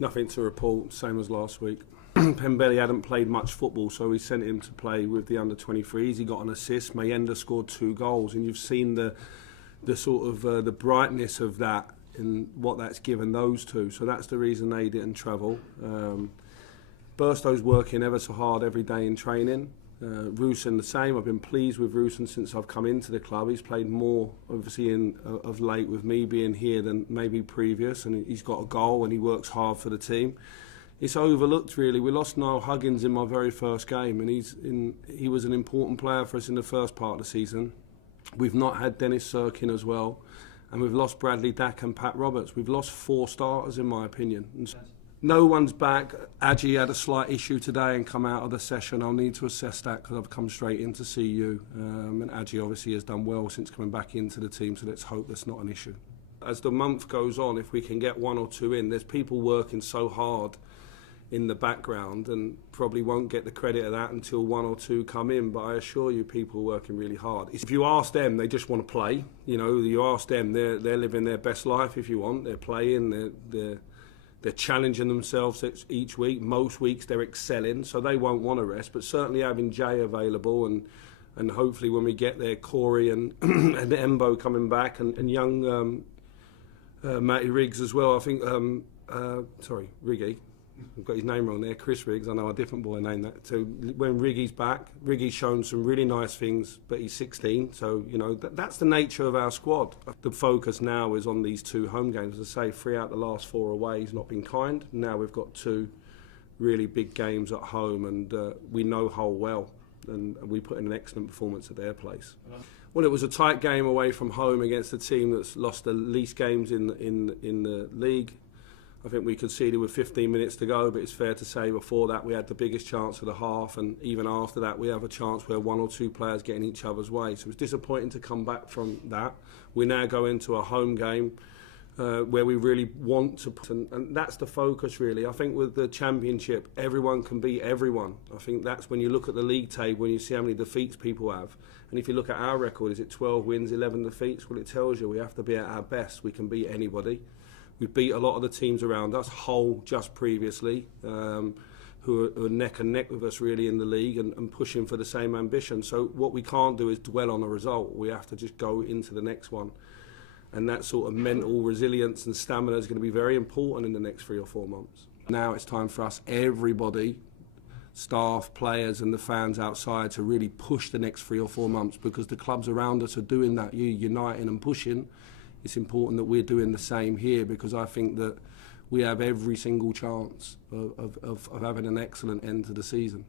Nothing to report, same as last week. Pembele hadn't played much football, so we sent him to play with the under-23s. He got an assist. Mayenda scored 2 goals, and you've seen the sort of the brightness of that and what that's given those two. So that's the reason they didn't travel. Burstow's working ever so hard every day in training. Rusin the same. I've been pleased with Rusin since I've come into the club. He's played more, obviously, of late with me being here than maybe previous, and he's got a goal and he works hard for the team. It's overlooked, really. We lost Niall Huggins in my very first game, and he was an important player for us in the first part of the season. We've not had Dennis Sirkin as well, and we've lost Bradley Dack and Pat Roberts. We've lost 4 starters, in my opinion. And no one's back. Adji had a slight issue today and come out of the session. I'll need to assess that because I've come straight in to see you. And Adji obviously has done well since coming back into the team, so let's hope that's not an issue. As the month goes on, if we can get 1 or 2 in, there's people working so hard in the background and probably won't get the credit of that until 1 or 2 come in, but I assure you people are working really hard. If you ask them, they just want to play. You know, you ask them, they're living their best life if you want. They're playing, they're challenging themselves each week. Most weeks they're excelling, so they won't want to rest, but certainly having Jay available and hopefully when we get there, Corey and and Embo coming back and young Matty Riggs as well. I think, Riggy. I've got his name wrong there, Chris Riggs. I know a different boy named that. So when Riggy's back, Riggy's shown some really nice things, but he's 16. So, you know, that's the nature of our squad. The focus now is on these 2 home games. As I say, 3 out the last 4 away has not been kind. Now we've got 2 really big games at home, and we know Hull well, and we put in an excellent performance at their place. Well, it was a tight game away from home against a team that's lost the least games in the league. I think we conceded with 15 minutes to go, but it's fair to say before that we had the biggest chance of the half, and even after that we have a chance where 1 or 2 players get in each other's way. So it's disappointing to come back from that. We now go into a home game where we really want to, and that's the focus really. I think with the Championship, everyone can beat everyone. I think that's when you look at the league table, when you see how many defeats people have. And if you look at our record, is it 12 wins, 11 defeats? Well, it tells you we have to be at our best. We can beat anybody. We beat a lot of the teams around us, Hull just previously, who are neck and neck with us really in the league and pushing for the same ambition. So what we can't do is dwell on a result. We have to just go into the next one. And that sort of mental resilience and stamina is going to be very important in the next 3 or 4 months. Now it's time for us, everybody, staff, players and the fans outside, to really push the next 3 or 4 months, because the clubs around us are doing that, uniting and pushing. It's important that we're doing the same here, because I think that we have every single chance of having an excellent end to the season.